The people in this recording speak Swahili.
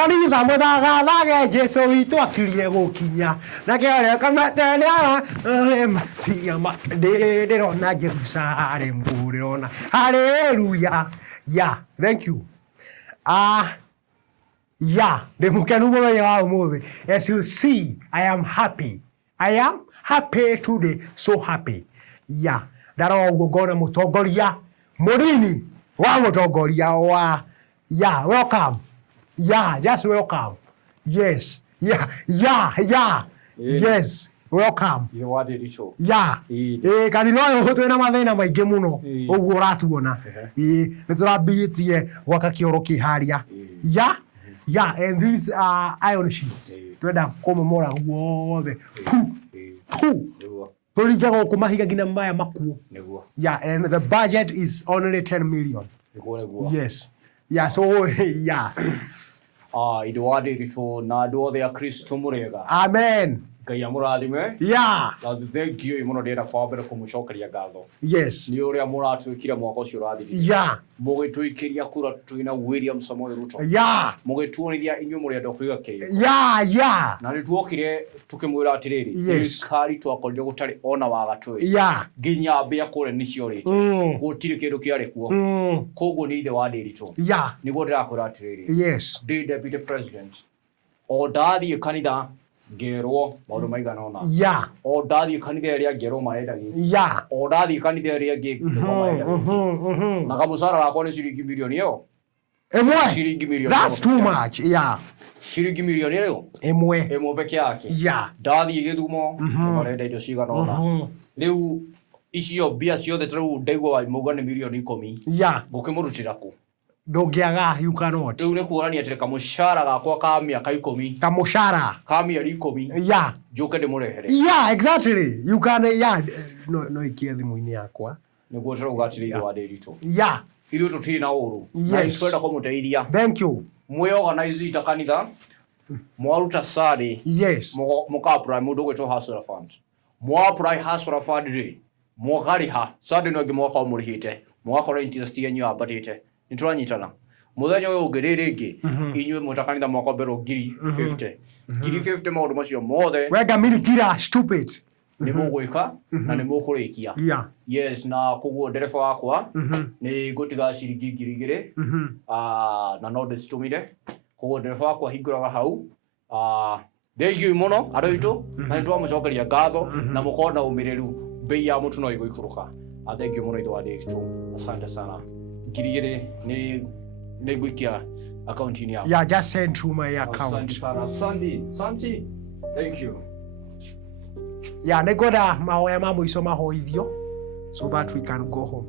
kanitha muthaga thage Jesu witũ akirire gũkinya nake arĩa kamatene ndĩrona Jerusalem ndĩrona hallelujah. Yeah, thank you. Yeah, ndĩmũkenu mũthenya wa ũmũthĩ. As you see, I am happy. I am happy today, so happy. Yeah, ndarora ũguo ngona mũtongoria mũnini wa mũtongoria wa welcome. Yeah, just welcome. Yes. Yes, welcome. Kanitha ũyũ twĩna mathĩna maingĩ mũno ũguo ũratuona. Nĩtũrambĩtie gwaka kĩoro kĩharĩa. And these are iron sheets. Twenda kũmomora guothe. Tũringe gũkũ mahiga nginya maya makuo. And the budget is only 10 million. Yes. So Ithe wa nderitu na andũ othe a Kristo mũrĩega. Amen. Ngai amũrathime. Thank you mũno ndĩrenda kwambĩra kũmũcokeria ngatho. Yes. Nĩ ũrĩa mũratwĩkire mwaka ũcio ũrathirire. Mũgĩtwĩkĩria kura twĩna William Samoei Ruto. Mũgĩtuonithia inyuĩ mũrĩ andũ kũiga kĩrĩro. Na nĩtuokire tũkĩmwĩra atĩrĩrĩ, thirikari twakorire gũtarĩ ona wagatwĩ. Nginya mbĩa kũrĩa nĩciorĩte. Gũtirĩ kĩndũ kĩarĩ kuo. Koguo nĩ Ithe wa nderitu. Nĩguo ndĩrakwĩra atĩrĩrĩ. Ndĩ Deputy President. O ndathiĩ kanitha ngerwo maũndũ maigana ũna. O ndathiĩ kanitha ĩrĩa ngerwo marenda gĩkĩ. O ndathiĩ kanitha ĩrĩa ĩngĩ marenda gĩkĩ. Na kamũcara wakwa nĩ ciringi mirioni ĩyo. Ĩmwe. Ciringi mirioni. That's too much. Ciringi mirioni ĩyo. Ĩmwe peke yake. Ndathiĩ Gĩthumo marenda indo cigana ũna. Rĩu icio mbia ciothe rĩu ndaigua mauga nĩ mirioni 10. Ngũkĩmũrutĩra kũ? Ndũngĩaga, you cannot. Rĩu nĩ kuonania atĩ kamũcara gakwa ka mĩaka 10. Kamũcara. Ka mĩeri 10. Njũke ndĩmũrehere. Exactly. You can, no ikie thimũ-inĩ yakwa. Nĩguo tũrauga atĩrĩ Ithe wa nderitu. Ithuĩ tũtirĩ na ũru. Na nĩtwenda kũmũteithia. Thank you. Mwĩorganize ta kanitha. Mwaruta sari. Mũka-apply mũndũ ũgwĩtwo Hustler Fund. Mwa-apply Hustler Fund rĩ, mũkarĩha. Sari no ĩngĩ mwaka ũmũrĩhĩte. Mwakora interest yanyu yambatĩte. Nĩtũranyitana. Mũthenya ũyũ ũngĩ rĩngĩ inyuĩ mũtakanitha mwakomberwo 50. 50 maũndũ macio mothe. Wega milikira stupid. Nĩ mũgwĩka na nĩ mũkũrĩkia. Yes, na koguo ndereba wakwa nĩ ngũtiga ciringi 2000 na no ndĩcitũmire. Koguo ndereba wakwa hingũraga hau. Thank you mũno andũ aitũ na nĩtwamũcokeria ngatho na mũkorwo na ũmĩrĩru. Mbei ya mũtu no ĩgũikũrũka. Thank you mũno Ithe wa nderitu. Asante sana. 2000 nĩ ngũikia account-inĩ yakwa. Just send to my account. Asante. Thank you. Nĩngwenda mahoya ma mũico mahoithio so that we can go home.